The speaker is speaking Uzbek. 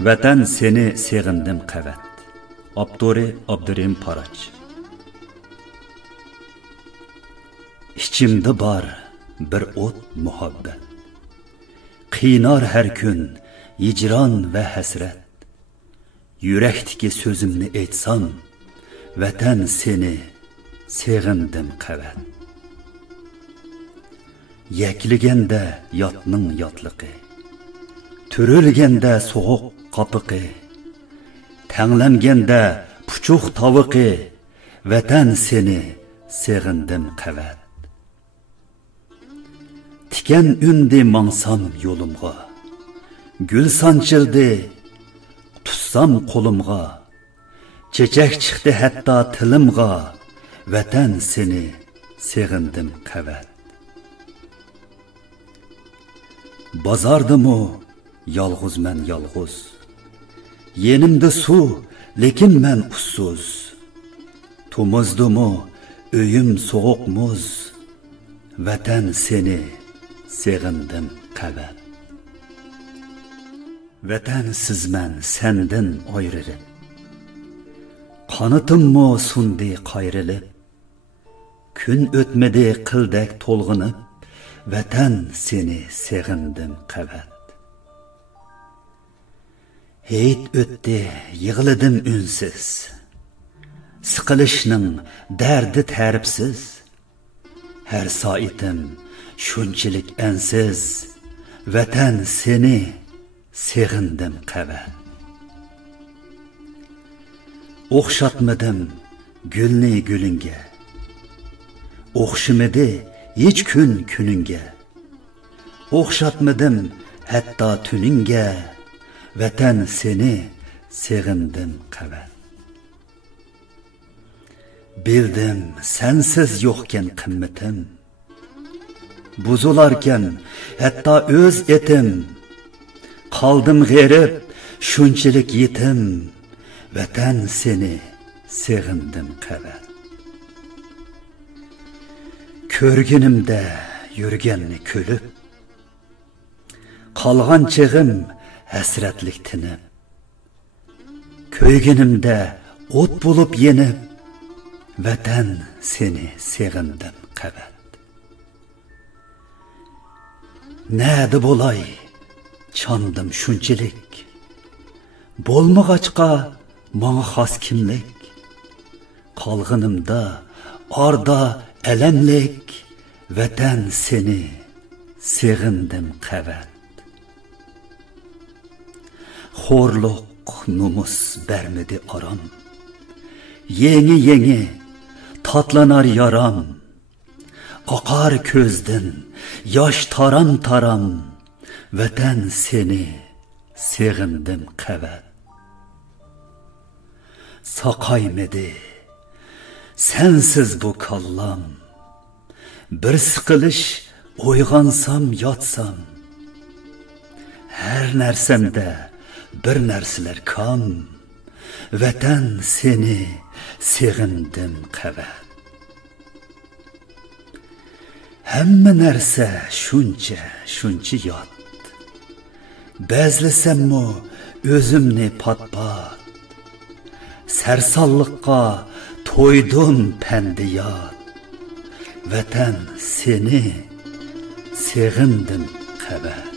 Vatan seni segindim qavat. Abduri Abdurim Paraç. İçimde bar bir ot muhabbet. Qiynar her gün hicran ve hasret. Yürekteki sözümni aytsam, vatan seni segindim qavat. Yekligende yatning yatlıqı. Türülgende soğuk kapıqı. Tanglanganda puchuq tavuqi. Vatan seni segindim qavat. Tikan undi mangsam yolumga. Gül sanchildi tutsam qo'limga. Chechak chiqdi hatta tilimga. Vatan seni segindim qavat. Bazardimu yalğuz men yalğuz. Yenimde su, lekin men ussuz. Tumuzdumu öyüm soğuk muz. Vatan seni segindim qavat. Vatan sizmen sendin ayrılıb. Qanıtımmo sundi qayrilib. Kun ötmedi qildak tolğınıb. Vatan seni segindim qavat. Heyt ötdi, yığılıdım ünsüz. Sıkılışның derdi təripsiz. Her saitim şunçilik ensiz. Vatan seni segindim qavat. Oxşatmadım gülni gülünge. Oxşimidi hiç gün gününge. Oxşatmadım hatta tününge. Vatan seni segindim qavat. Bildim sensiz yo'qken qimmatim. Buzularken hatta öz etim. Qaldim g'erib shunchalik yetim. Vatan seni segindim qavat. Ko'rginimda yurganni kulib. Qalgan chig'im hasratlik tinib. Ko'yginimda o't bo'lib yenib. Vatan seni segindim qavat. Nadi bo'lay chandim shunchalik. Bo'lmag'achqa manga xos kimlik. Qalg'inimda orda alamlik. Vatan seni segindim qavat. Xo'rluq numus bermedi aram. Yeni tatlanar yaram. Oqar ko'zdan yosh taram taram. Vatan seni segindim qavat. Saqaymedi sensiz bu kallam. Bir siqilish uyg'onsam yotsam. Her narsamda bir narsalar kam. Vatan seni segindim qavat. Hamma narsa shuncha yot. Bezlisammo o'zimni pat-pat. Sarsalliqqa to'ydim pandiyat. Vatan seni segindim qavat.